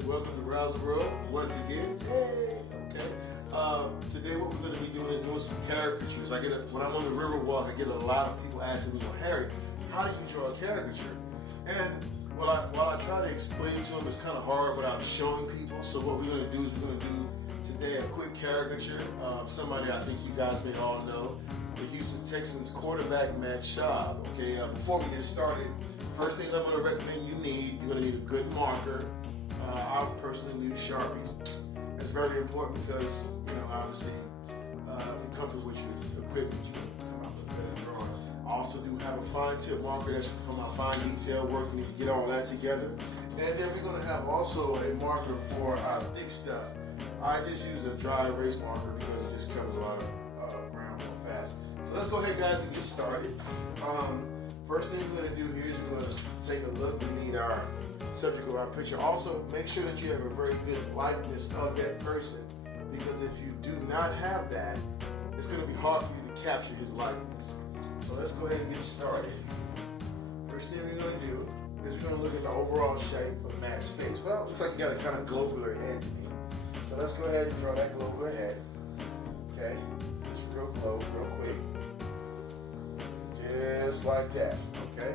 and welcome to Browser World once again. Yay! Okay. Today what we're going to be doing is doing some caricatures. When I'm on the river walk, I get a lot of people asking me, Harry, how do you draw a caricature? And while I try to explain it to them, it's kind of hard without showing people. So what we're going to do is we're going to do today a quick caricature of somebody I think you guys may all know, the Houston Texans quarterback Matt Schaub. Okay. Before we get started, first things I'm going to recommend you're going to need a good marker. I personally use Sharpies. It's very important because, obviously, if you're comfortable with your equipment, you can come out with a better drawing. I also do have a fine tip marker that's for my fine detail work. We need to get all that together. And then we're going to have also a marker for our thick stuff. I just use a dry erase marker because it just covers a lot of ground real fast. So let's go ahead, guys, and get started. First thing we're going to do here is we're going to take a look. We need our subject of our picture. Also, make sure that you have a very good likeness of that person, because if you do not have that, it's going to be hard for you to capture his likeness. So let's go ahead and get started. First thing we're going to do is we're going to look at the overall shape of Matt's face. Well, it looks like you got a kind of globular head to me. So let's go ahead and draw that globular head. Okay, just real close, real quick. Just like that, okay?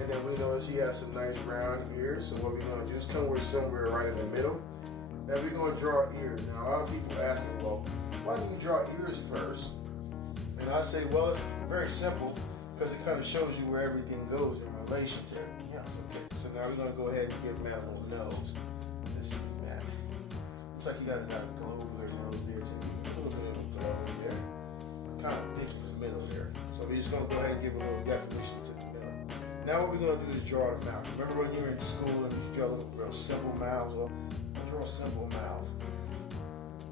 And then we notice he has some nice round ears, so what we're going to do is come somewhere right in the middle. And we're going to draw ears. Now, a lot of people ask me, well, why do you draw ears first? And I say, well, it's very simple, because it kind of shows you where everything goes in relation to everything else, okay? So now we're going to go ahead and give Matt a little nose. Let's see, Matt. Looks like you got a nice globular nose there, too. A little bit of a glow there. Kind of ditched in the middle there. So we're just going to go ahead and give a little definition to the middle. Now what we're going to do is draw the mouth. Remember when you were in school and you draw a little real simple mouths? Well, draw a simple mouth.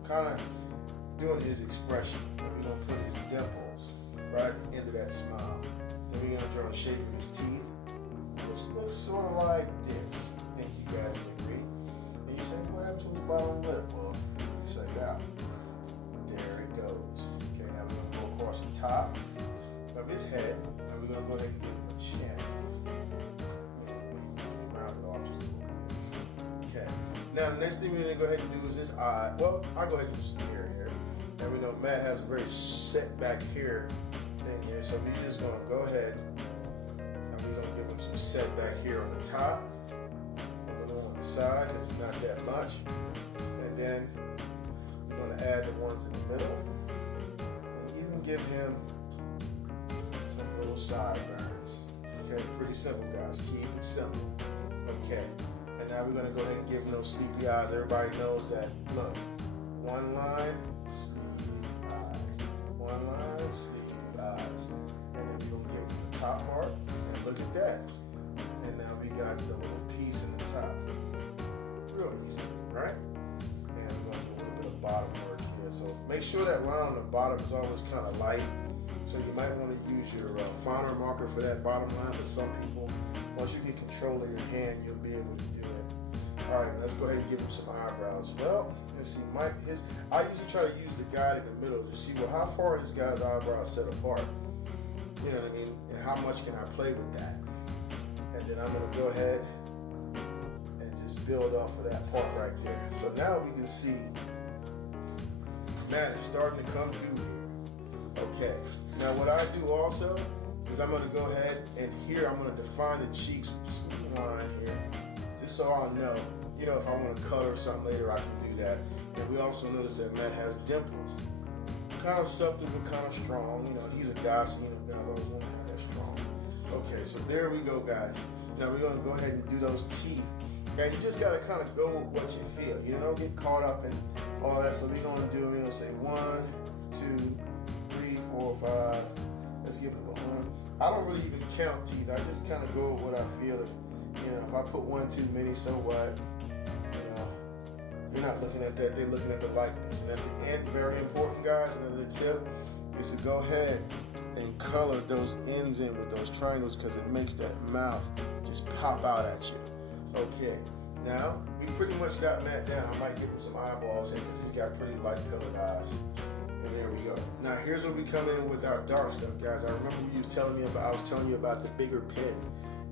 Kind of doing his expression. We're going to put his dimples right at the end of that smile. Then we're going to draw the shape of his teeth, which looks sort of like this. I think you guys can agree. And you say, what happened to his bottom lip? Well, check it out. There it goes. Okay, now we're going to go across the top of his head, and we're going to go ahead and give him a chin. Round it off just a little bit. Okay. Now the next thing we're going to go ahead and do is this eye. Well, I'll go ahead and do some hair here. And we know Matt has a very set back hair thing here, so we're just going to go ahead and we're going to give him some set back here on the top, and a little on the side because it's not that much. And then we're going to add the ones in the middle, and even give him some little sideburns. Okay, pretty simple, guys. Keep it simple. Okay, and now we're going to go ahead and give him those sleepy eyes. Everybody knows that. Look, one line, sleepy eyes. One line, sleepy eyes. And then we're going to give him the top part. And look at that. And now we got the little piece in the top. Real easy, right? And we're going to do a little bit of bottom work here. So make sure that line on the bottom is always kind of light. So you might want to use your finer marker for that bottom line, but some people, once you get control of your hand, you'll be able to do it. All right, let's go ahead and give him some eyebrows. Well, let's see, I usually try to use the guide in the middle to see, well, how far are this guy's eyebrows set apart? You know what I mean? And how much can I play with that? And then I'm going to go ahead and just build off of that part right there. So now we can see, man, it's starting to come through here. Okay, now what I do also is I'm going to go ahead and here I'm going to define the cheeks with just a line here, just so I'll know, if I want to color something later, I can do that. And we also notice that Matt has dimples, kind of subtle but kind of strong. He's a guy, so guys always want to have that strong. Okay, so there we go, guys. Now we're going to go ahead and do those teeth. And you just got to kind of go with what you feel. Don't get caught up in all that. So we're going to do, say 1, 2, 3, 4, 5. Let's give it a 1. I don't really even count teeth. I just kind of go with what I feel. If I put one too many, so what? They're not looking at that. They're looking at the likeness. And at the end, very important, guys, another tip is to go ahead and color those ends in with those triangles, because it makes that mouth just pop out at you. Okay, now we pretty much got Matt down. I might give him some eyeballs here because he's got pretty light colored eyes. And there we go. Now here's where we come in with our dark stuff, guys. I remember I was telling you about the bigger pen,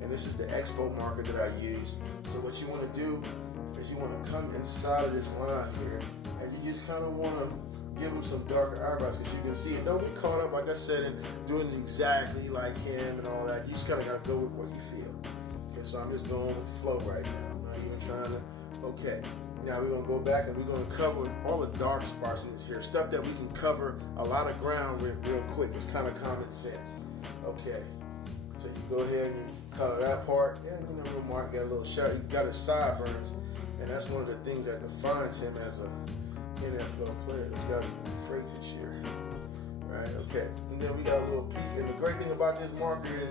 and this is the Expo marker that I use. So what you want to do is you want to come inside of this line here, and you just kind of want to give him some darker eyebrows, because you can see it. Don't be caught up, like I said, in doing it exactly like him and all that. You just kind of got to go with what you feel. Okay, so I'm just going with the flow right now. I'm not even trying to, okay. Now we're going to go back and we're going to cover all the dark spots in this here. Stuff that we can cover a lot of ground with real quick. It's kind of common sense. Okay, so you go ahead and you color that part. Yeah, you know, little Mark got a little shot. You got his sideburns, and that's one of the things that defines him as a NFL player. He's got a caricature, right? Okay, and then we got a little peak. And the great thing about this marker is,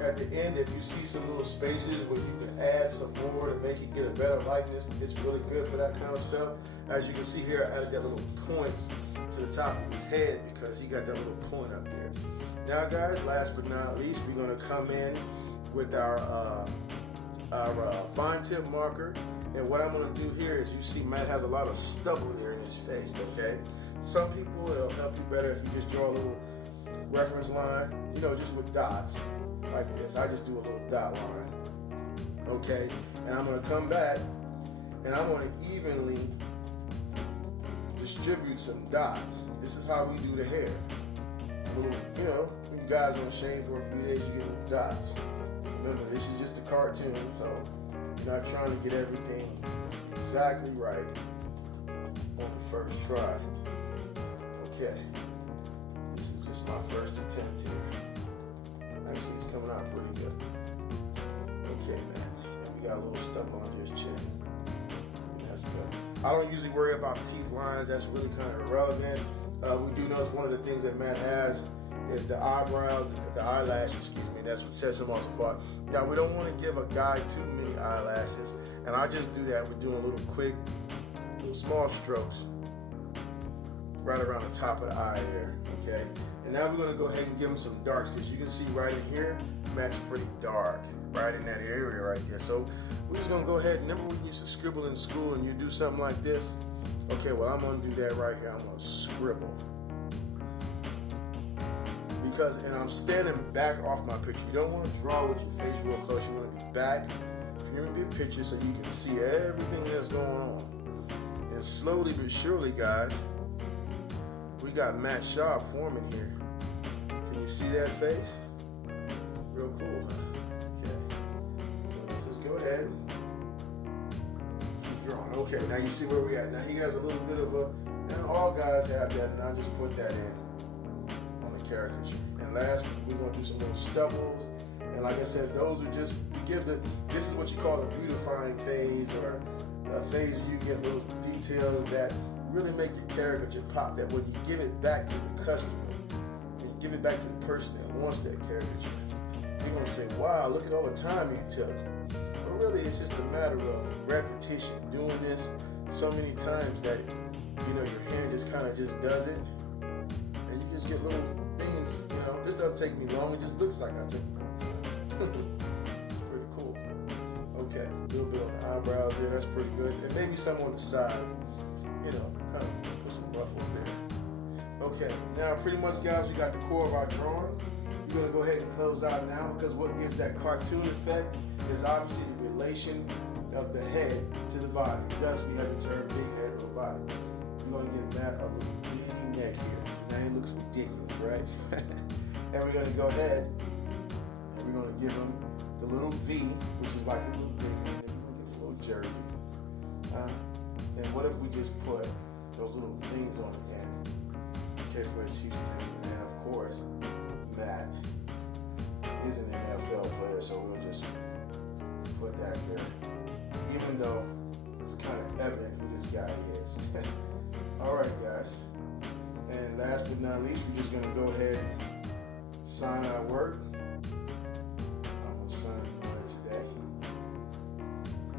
at the end, if you see some little spaces where you can add some more to make it get a better likeness, it's really good for that kind of stuff. As you can see here, I added that little point to the top of his head because he got that little point up there. Now, guys, last but not least, we're going to come in with our fine tip marker. And what I'm going to do here is, you see Matt has a lot of stubble there in his face, okay? Some people, it'll help you better if you just draw a little reference line, you know, just with dots like this. I just do a little dot line, okay? And I'm going to come back and I'm going to evenly distribute some dots. This is how we do the hair. Little, you know, you guys don't shave for a few days, you get little dots. Remember, this is just a cartoon, so you're not trying to get everything exactly right on the first try. Okay, this is just my first attempt here. Actually, it's coming out pretty good. Okay, man, and we got a little stuff on his chin. That's good. I don't usually worry about teeth lines. That's really kind of irrelevant. We do notice one of the things that Matt has is the eyebrows, the eyelashes, excuse me. That's what sets him off apart. Now, we don't want to give a guy too many eyelashes, and I just do that. We're doing little quick, little small strokes right around the top of the eye there, okay? And now we're going to go ahead and give him some darks, because you can see right in here, Matt's pretty dark, right in that area right there. So we're just going to go ahead. Remember we used to scribble in school, and you do something like this? Okay, well, I'm going to do that right here. I'm going to scribble. And I'm standing back off my picture. You don't want to draw with your face real close. You want to be back from your picture so you can see everything that's going on. And slowly but surely, guys, we got Matt Sharp forming here. Can you see that face? Real cool, huh? Okay. So let's just go ahead and keep drawing. Okay, now you see where we at. Now he has a little bit of a, and all guys have that, and I just put that in on the caricature. And last, we're going to do some little stubbles. And like I said, those are just, this is what you call a beautifying phase, or a phase where you get little details that really make your caricature pop, that when you give it back to the customer, and you give it back to the person that wants that caricature, you're going to say, wow, look at all the time you took. But really, it's just a matter of repetition, doing this so many times that, you know, your hand just kind of just does it, and you just get little things, you know. This doesn't take me long, it just looks like I took a long time. It's pretty cool. Okay, a little bit on the eyebrows there, that's pretty good. And maybe some on the side, you know, kind of put some ruffles there. Okay, now pretty much, guys, we got the core of our drawing. We're going to go ahead and close out now, because what gives that cartoon effect is obviously the relation of the head to the body. Thus, we have the term big head or body. We're going to get Matt a little big neck here. Now it looks ridiculous, right? And we're going to go ahead and we're going to give him the little V, which is like his little thing, and then we're going to get a little jersey. And what if we just put those little things on the end? Okay, for his Houston. And of course, Matt is an NFL player, so we'll just put that there. Even though it's kind of evident who this guy is. All right, guys. And last but not least, we're just going to go ahead and sign our work. I'm going to sign mine today.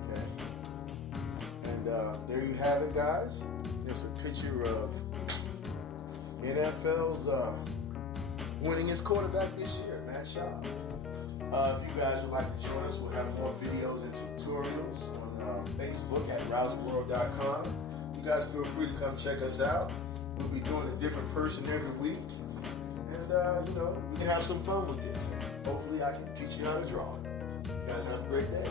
Okay. And there you have it, guys. There's a picture of NFL's winningest quarterback this year, Matt Sharp. If you guys would like to join us, we'll have more videos and tutorials on Facebook at rouseworld.com. You guys feel free to come check us out. We'll be doing a different person every week. And, you know, we can have some fun with this. Hopefully I can teach you how to draw. You guys have a great day.